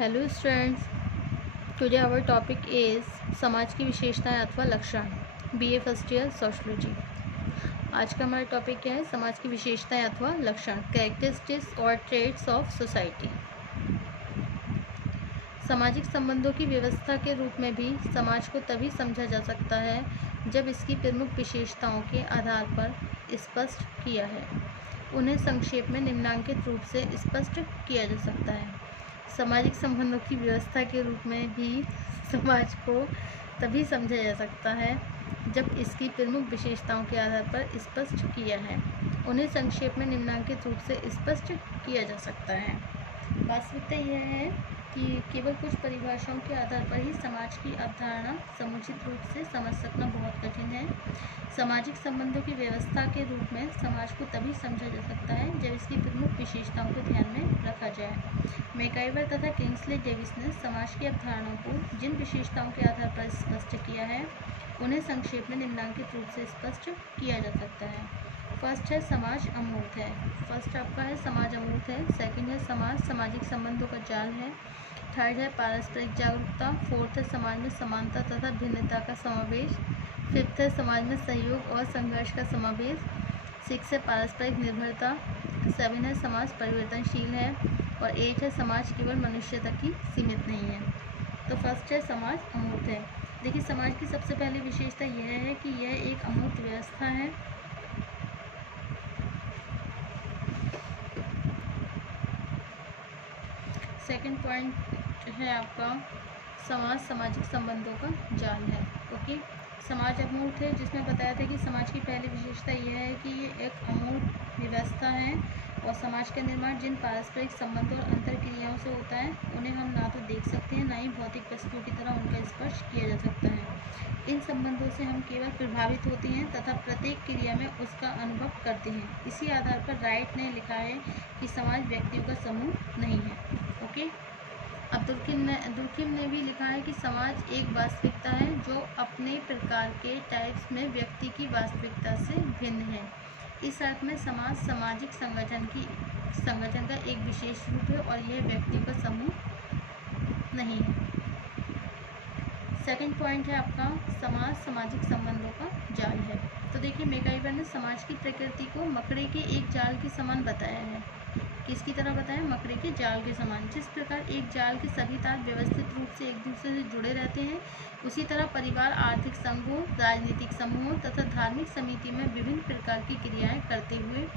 Hello students, today our topic is समाज की विशेषताएं अथवा लक्षण। BA first year sociology. आज का हमारा टॉपिक क्या है? समाज की विशेषताएं अथवा लक्षण, कैरेक्टरिस्टिक्स और ट्रेट्स ऑफ सोसाइटी। सामाजिक संबंधों की व्यवस्था के रूप में भी समाज को तभी समझा जा सकता है जब इसकी प्रमुख विशेषताओं के आधार पर स्पष्ट किया है। उन्हें संक्षेप में निम्नांकित रूप से स्पष्ट किया जा सकता है। सामाजिक संबंधों की व्यवस्था के रूप में भी समाज को तभी समझा जा सकता है जब इसकी प्रमुख विशेषताओं के आधार पर स्पष्ट किया है। उन्हें संक्षेप में निम्नांकित रूप से स्पष्ट किया जा सकता है। वास्तविकता यह है कि केवल कुछ परिभाषाओं के आधार पर ही समाज की अवधारणा समुचित रूप से समझ सकना बहुत कठिन है। सामाजिक संबंधों की व्यवस्था के रूप में समाज को तभी समझा जा सकता है जब इसकी प्रमुख विशेषताओं को ध्यान में रखा जाए। मैकाइवर तथा किंग्सले डेविस ने समाज की अवधारणाओं को जिन विशेषताओं के आधार पर स्पष्ट किया है, उन्हें संक्षेप में निम्नांकित रूप से स्पष्ट किया जा सकता है। फर्स्ट है समाज अमूर्त है। फर्स्ट आपका है समाज अमूर्त है। सेकंड है समाज सामाजिक संबंधों का जाल है। थर्ड है पारस्परिक जागरूकता। फोर्थ है समाज में समानता तथा भिन्नता का समावेश। फिफ्थ है समाज में सहयोग और संघर्ष का समावेश। सिक्स है पारस्परिक निर्भरता। सेवन है समाज परिवर्तनशील है। और एट है समाज केवल मनुष्य तक ही सीमित नहीं है। तो फर्स्ट है समाज अमूर्त है। देखिए, समाज की सबसे पहली विशेषता यह है कि यह एक अमूर्त व्यवस्था है। सेकंड पॉइंट है आपका समाज सामाजिक संबंधों का जाल है। ओके, समाज अमूर्त है, जिसमें बताया था कि समाज की पहली विशेषता यह है कि ये एक अमूर्त व्यवस्था है और समाज का निर्माण जिन पारस्परिक संबंधों और अंतर क्रियाओं से होता है, उन्हें हम ना तो देख सकते हैं, ना ही भौतिक वस्तुओं की तरह उनका स्पर्श किया जा सकता है। इन संबंधों से हम केवल प्रभावित होते हैं तथा प्रत्येक क्रिया में उसका अनुभव करते हैं। इसी आधार पर राइट ने लिखा है कि समाज व्यक्तियों का समूह नहीं है। ओके, अब दुर्खिम ने भी लिखा है कि समाज एक वास्तविकता है जो अपने प्रकार के टाइप्स में व्यक्ति की वास्तविकता से भिन्न है। इस अर्थ में समाज सामाजिक संगठन का एक विशेष रूप है और यह व्यक्तियों का समूह नहीं है। सेकंड पॉइंट है आपका समाज सामाजिक संबंधों का जाल है। तो देखिए, मैकाइवर ने समाज की प्रकृति को मकड़े के एक जाल के समान बताया है। किसकी तरह बताया? मकड़े के जाल के समान। जिस प्रकार एक जाल के सभी तार व्यवस्थित रूप से एक दूसरे से जुड़े रहते हैं, उसी तरह परिवार आर्थिक संघों, राजनीतिक समूहों तथा धार्मिक समिति में विभिन्न प्रकार की क्रियाएं करते हुए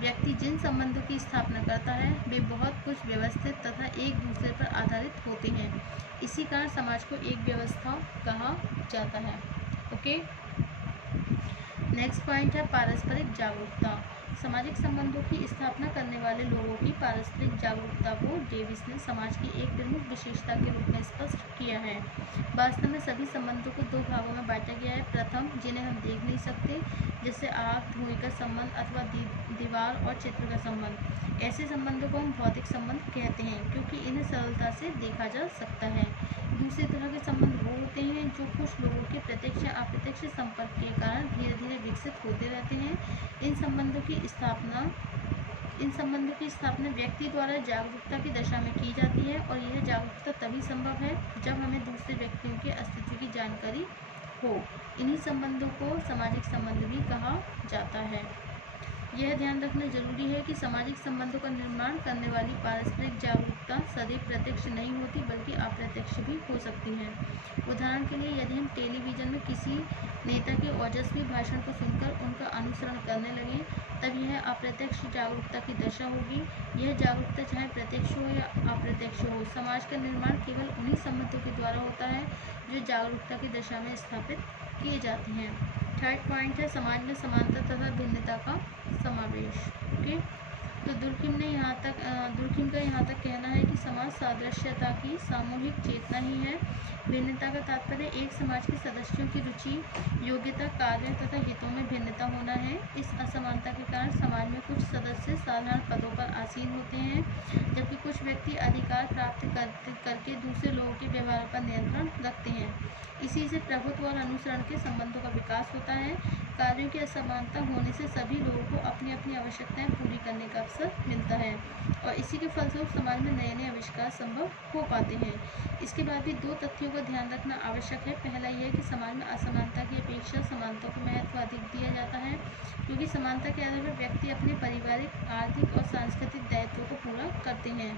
व्यक्ति जिन संबंधों की स्थापना करता है, वे बहुत कुछ व्यवस्थित तथा एक दूसरे पर आधारित होते हैं। इसी कारण समाज को एक व्यवस्था कहा जाता है। ओके, नेक्स्ट पॉइंट है पारस्परिक जागरूकता। सामाजिक संबंधों की स्थापना करने वाले लोगों की पारस्परिक जागरूकता को डेविस ने समाज की एक प्रमुख विशेषता के रूप में स्पष्ट किया है। वास्तव में सभी संबंधों को दो भागों में बांटा गया है। प्रथम, जिन्हें हम देख नहीं सकते, जैसे आग धुएं का संबंध अथवा दीवार और चित्र का संबंध। ऐसे संबंधों को हम भौतिक संबंध कहते हैं क्योंकि इन्हें सरलता से देखा जा सकता है। दूसरी तरह के संबंध वो होते हैं जो कुछ लोगों के प्रत्यक्ष या अप्रत्यक्ष संपर्क के कारण धीरे धीरे विकसित होते रहते हैं। इन संबंधों की स्थापना व्यक्ति द्वारा जागरूकता की दशा में की जाती है और यह जागरूकता तभी संभव है जब हमें दूसरे व्यक्तियों के अस्तित्व की जानकारी हो। इन्हीं संबंधों को सामाजिक संबंध भी कहा जाता है। यह ध्यान रखना जरूरी है कि सामाजिक संबंधों का निर्माण करने वाली पारस्परिक जागरूकता सदैव प्रत्यक्ष नहीं होती बल्कि अप्रत्यक्ष भी हो सकती है। उदाहरण के लिए, यदि हम टेलीविजन में किसी नेता के ओजस्वी भाषण को सुनकर उनका अनुसरण करने लगें, तब यह अप्रत्यक्ष जागरूकता की दशा होगी। यह जागरूकता चाहे प्रत्यक्ष हो या अप्रत्यक्ष हो, समाज का निर्माण केवल उन्हीं संबंधों के द्वारा होता है जो जागरूकता की दशा में स्थापित किए जाते हैं। थर्ड पॉइंट है समाज में समानता तथा भिन्नता का समावेश। ओके, तो दुर्खिम का यहाँ तक कहना है कि समाज सादृश्यता की सामूहिक चेतना ही है। भिन्नता का तात्पर्य एक समाज के सदस्यों की रुचि, योग्यता, कार्य तथा हितों में भिन्नता होना है। इस असमानता के कारण समाज में कुछ सदस्य साधारण पदों पर आसीन होते हैं, जबकि कुछ व्यक्ति अधिकार प्राप्त करके दूसरे लोगों के व्यवहार पर नियंत्रण रखते हैं। इसी से प्रभुत्व और अनुसरण के संबंधों का विकास होता है। कार्यों की असमानता होने से सभी लोगों को अपनी अपनी आवश्यकताएं पूरी करने का अवसर मिलता है और इसी के फलस्वरूप समाज में नए नए आविष्कार संभव हो पाते हैं। इसके बाद भी 2 तथ्यों का ध्यान रखना आवश्यक है। पहला यह है कि समाज में असमानता की अपेक्षा समानता को महत्व अधिक दिया जाता है, क्योंकि समानता के आधार पर व्यक्ति अपने पारिवारिक, आर्थिक और सांस्कृतिक दायित्वों को पूरा करते हैं।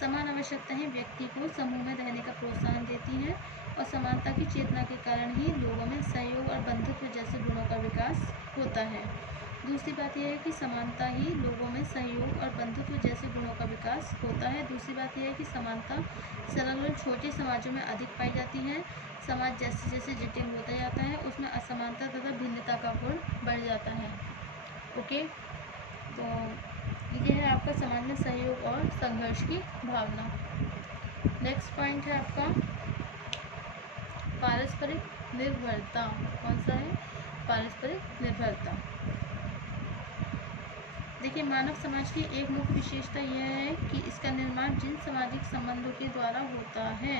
समान आवश्यकताएं व्यक्ति को समूह में रहने का प्रोत्साहन देती हैं और समानता की चेतना के कारण ही लोगों में सहयोग और बंधुत्व जैसे गुणों का विकास होता है। दूसरी बात यह है कि समानता ही लोगों में सहयोग और बंधुत्व जैसे गुणों का विकास होता है। दूसरी बात यह है कि समानता सरल और छोटे समाजों में अधिक पाई जाती है। समाज जैसे जैसे जटिल होता जाता है, उसमें असमानता तथा भिन्नता का गुण बढ़ जाता है। ओके, तो ये है आपका समाज में सहयोग और संघर्ष की भावना। नेक्स्ट पॉइंट है आपका पारस्परिक निर्भरता। कौन सा है? पारस्परिक निर्भरता। देखिए, मानव समाज की एक मुख्य विशेषता यह है कि इसका निर्माण जिन सामाजिक संबंधों के द्वारा होता है,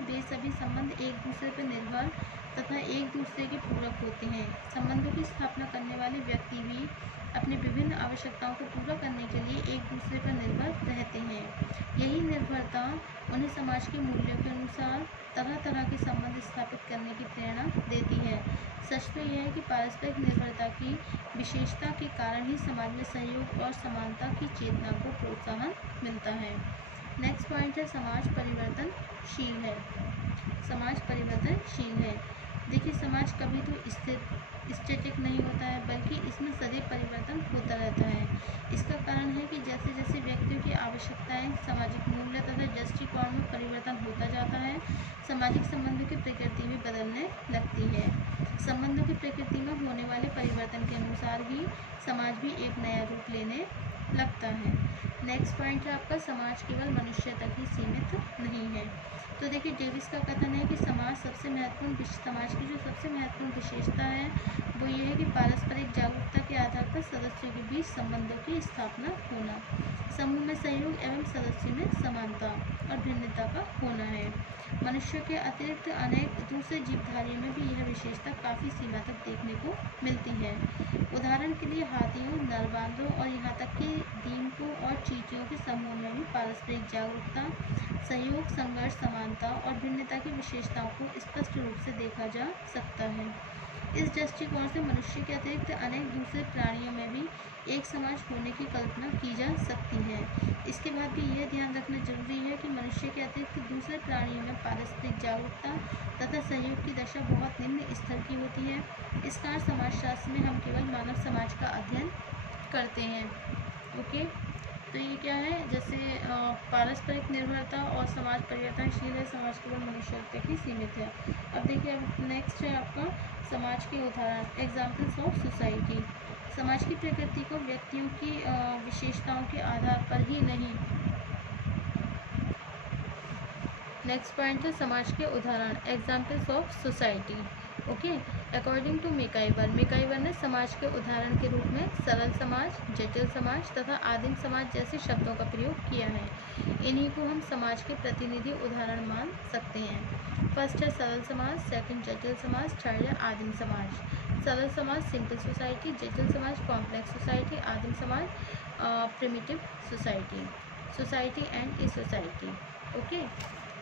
वे सभी संबंध एक दूसरे पर निर्भर तथा एक दूसरे के पूरक होते हैं। संबंधों की स्थापना करने वाले व्यक्ति भी अपनी विभिन्न आवश्यकताओं को पूरा करने के लिए एक दूसरे पर निर्भर रहते हैं। यही निर्भरता उन्हें समाज के मूल्यों के अनुसार तरह तरह के संबंध स्थापित करने की प्रेरणा देती है। सच तो यह है कि पारस्परिक निर्भरता की विशेषता के कारण ही समाज में सहयोग और समानता की चेतना को प्रोत्साहन मिलता है। नेक्स्ट पॉइंट है समाज परिवर्तनशील है। समाज परिवर्तनशील है। देखिए, समाज कभी तो स्टैटिक नहीं होता है, बल्कि इसमें सदैव परिवर्तन होता रहता है। इसका कारण है कि जैसे जैसे व्यक्तियों की आवश्यकताएं, सामाजिक मूल्य तथा दृष्टिकोण में परिवर्तन होता जाता है, सामाजिक संबंधों की प्रकृति भी बदलने लगती है। संबंधों की प्रकृति में होने वाले परिवर्तन के अनुसार ही समाज भी एक नया रूप लेने लगता है। नेक्स्ट पॉइंट है आपका समाज केवल मनुष्य तक ही सीमित नहीं है। तो देखिए, डेविस का कथन है कि समाज की जो सबसे महत्वपूर्ण विशेषता है वो ये है कि पारस्परिक जागरूकता के आधार पर सदस्यों के बीच संबंधों की स्थापना होना, समूह में सहयोग एवं सदस्यों में समानता और भिन्नता का होना है। मनुष्य के अतिरिक्त अनेक दूसरे जीवधारियों में भी यह विशेषता काफ़ी सीमा तक देखने को मिलती है। उदाहरण के लिए हाथियों, नरवांदों और यहाँ तक कि दीमकों और चींटियों के समूह में भी पारस्परिक जागरूकता, सहयोग, संघर्ष, समानता और भिन्नता की विशेषताओं को स्पष्ट रूप से देखा जा सकता है। इस दृष्टिकोण से मनुष्य के अतिरिक्त अनेक दूसरे प्राणियों में भी एक समाज होने की कल्पना की जा सकती है। इसके बाद भी यह ध्यान रखना जरूरी है कि मनुष्य के अतिरिक्त दूसरे प्राणियों में पारस्परिक जागरूकता तथा सहयोग की दशा बहुत निम्न स्तर की होती है। इस कारण समाजशास्त्र में हम केवल मानव समाज का अध्ययन करते हैं। ओके, तो ये क्या है, जैसे पारस्परिक निर्भरता और समाज परिवर्तनशील है, समाज केवल मनुष्य तक ही सीमित है। अब देखिए, अब नेक्स्ट है आपका समाज के उदाहरण, एग्जाम्पल्स ऑफ सोसाइटी। समाज की प्रकृति को व्यक्तियों की विशेषताओं के आधार पर ही नहीं। नेक्स्ट पॉइंट है समाज के उदाहरण, examples of society. Okay, according to MacIver ने समाज के उदाहरण के रूप में सरल समाज, जटिल समाज तथा आदिम समाज जैसे शब्दों का प्रयोग किया है। इन्हीं को हम समाज के प्रतिनिधि उदाहरण मान सकते हैं। फर्स्ट है सरल समाज, सेकंड जटिल समाज, थर्ड है आदिम समाज। सरल समाज सिंपल सोसाइटी, जटिल समाज कॉम्प्लेक्स सोसाइटी, आदिम समाज primitive society and a society. Okay,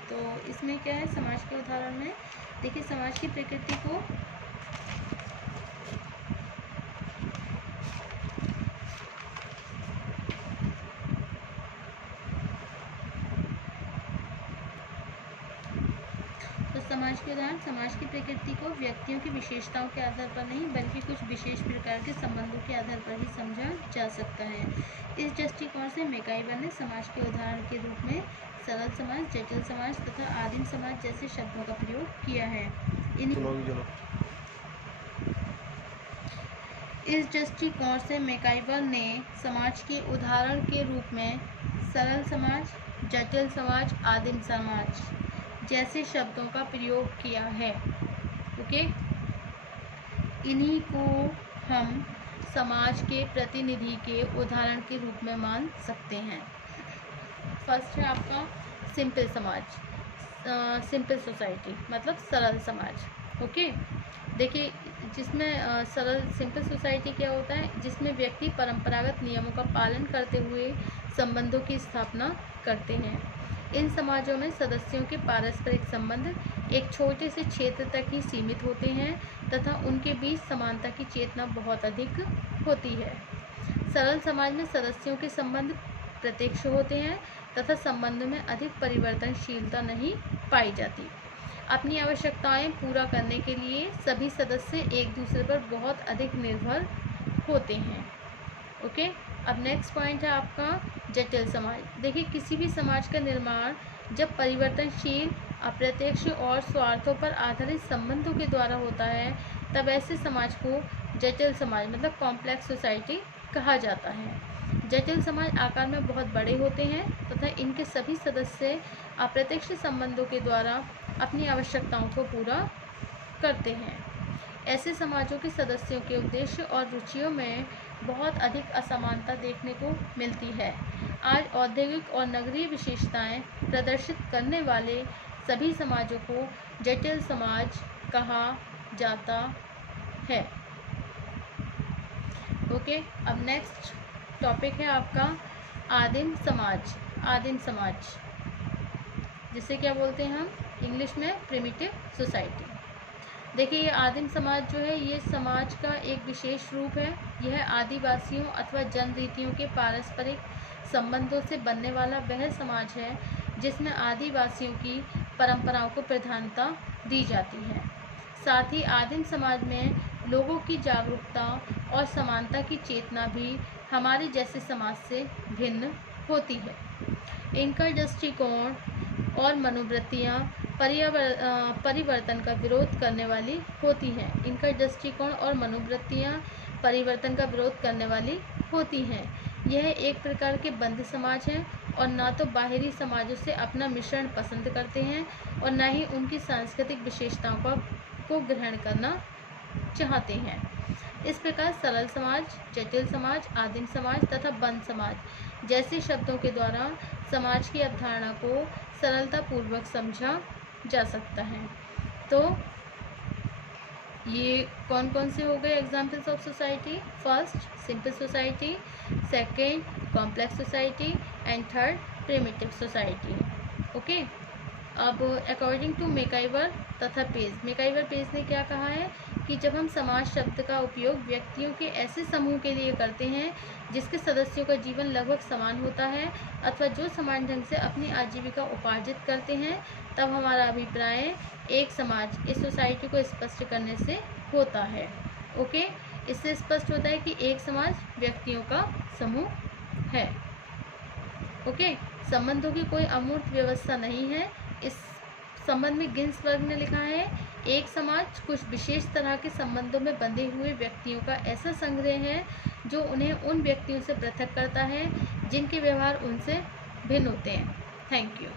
तो इसमें क्या है, समाज के उदाहरण में देखिए समाज की प्रकृति को समाज के उदाहरण समाज की प्रकृति को व्यक्तियों की विशेषताओं के आधार पर नहीं, बल्कि कुछ विशेष प्रकार के संबंधों के आधार पर ही समझा जा सकता है। इस दृष्टिकोण से मेकाइवर ने समाज के उदाहरण के रूप में सरल समाज, जटिल समाज तथा आदिम समाज जैसे शब्दों का प्रयोग किया है। इस दृष्टिकोण से मेकाइवर ने समाज के उदाहरण के रूप में सरल समाज, जटिल समाज, आदिम समाज जैसे शब्दों का प्रयोग किया है। ओके, इन्हीं को हम समाज के प्रतिनिधि के उदाहरण के रूप में मान सकते हैं। फर्स्ट है आपका सिंपल समाज, सिंपल सोसाइटी मतलब सरल समाज। ओके, देखिए जिसमें सरल सिंपल सोसाइटी क्या होता है, जिसमें व्यक्ति परंपरागत नियमों का पालन करते हुए संबंधों की स्थापना करते हैं। इन समाजों में सदस्यों के पारस्परिक संबंध एक छोटे से क्षेत्र तक ही सीमित होते हैं तथा उनके बीच समानता की चेतना बहुत अधिक होती है। सरल समाज में सदस्यों के संबंध प्रत्यक्ष होते हैं तथा संबंधों में अधिक परिवर्तनशीलता नहीं पाई जाती। अपनी आवश्यकताएं पूरा करने के लिए सभी सदस्य एक दूसरे पर बहुत अधिक निर्भर होते हैं। ओके, अब नेक्स्ट पॉइंट है आपका जटिल समाज। देखिए, किसी भी समाज का निर्माण जब परिवर्तनशील, अप्रत्यक्ष और स्वार्थों पर आधारित संबंधों के द्वारा होता है, तब ऐसे समाज को जटिल समाज मतलब कॉम्प्लेक्स सोसाइटी कहा जाता है। जटिल समाज आकार में बहुत बड़े होते हैं तथा इनके सभी सदस्य अप्रत्यक्ष संबंधों के द्वारा अपनी आवश्यकताओं को पूरा करते हैं। ऐसे समाजों के सदस्यों के उद्देश्य और रुचियों में बहुत अधिक असमानता देखने को मिलती है। आज औद्योगिक और नगरीय विशेषताएं प्रदर्शित करने वाले सभी समाजों को जटिल समाज कहा जाता है। ओके, अब नेक्स्ट टॉपिक है आपका आदिम समाज। आदिम समाज जिसे क्या बोलते हैं हम इंग्लिश में प्रिमिटिव सोसाइटी। देखिए, ये आदिम समाज जो है ये समाज का एक विशेष रूप है। यह आदिवासियों अथवा जनजातियों के पारस्परिक संबंधों से बनने वाला वह समाज है जिसमें आदिवासियों की परंपराओं को प्रधानता दी जाती है। साथ ही आदिम समाज में लोगों की जागरूकता और समानता की चेतना भी हमारे जैसे समाज से भिन्न होती है। इनका दृष्टिकोण और मनोवृत्तियाँ परिवर्तन का विरोध करने वाली होती हैं। इनका दृष्टिकोण और मनोवृत्तियाँ परिवर्तन का विरोध करने वाली होती हैं। यह एक प्रकार के बंद समाज हैं और ना तो बाहरी समाजों से अपना मिश्रण पसंद करते हैं और न ही उनकी सांस्कृतिक विशेषताओं को ग्रहण करना चाहते हैं। इस प्रकार सरल समाज, जटिल समाज, आदिम समाज तथा बंद समाज जैसे शब्दों के द्वारा समाज की अवधारणा को सरलतापूर्वक समझा जा सकता है। तो ये कौन कौन से हो गए examples of society? First simple society, second complex society and third primitive society. Okay, अब अकॉर्डिंग टू मैकाइवर तथा पेज, मैकाइवर पेज ने क्या कहा है कि जब हम समाज शब्द का उपयोग व्यक्तियों के ऐसे समूह के लिए करते हैं जिसके सदस्यों का जीवन लगभग समान होता है अथवा जो समान ढंग से अपनी आजीविका उपार्जित करते हैं, तब हमारा अभिप्राय एक समाज, इस सोसाइटी को स्पष्ट करने से होता है। ओके, इससे स्पष्ट होता है कि एक समाज व्यक्तियों का समूह है। ओके, संबंधों की कोई अमूर्त व्यवस्था नहीं है। इस संबंध में गिन्सबर्ग ने लिखा है, एक समाज कुछ विशेष तरह के संबंधों में बंधे हुए व्यक्तियों का ऐसा संग्रह है जो उन्हें उन व्यक्तियों से पृथक करता है जिनके व्यवहार उनसे भिन्न होते हैं। Thank you.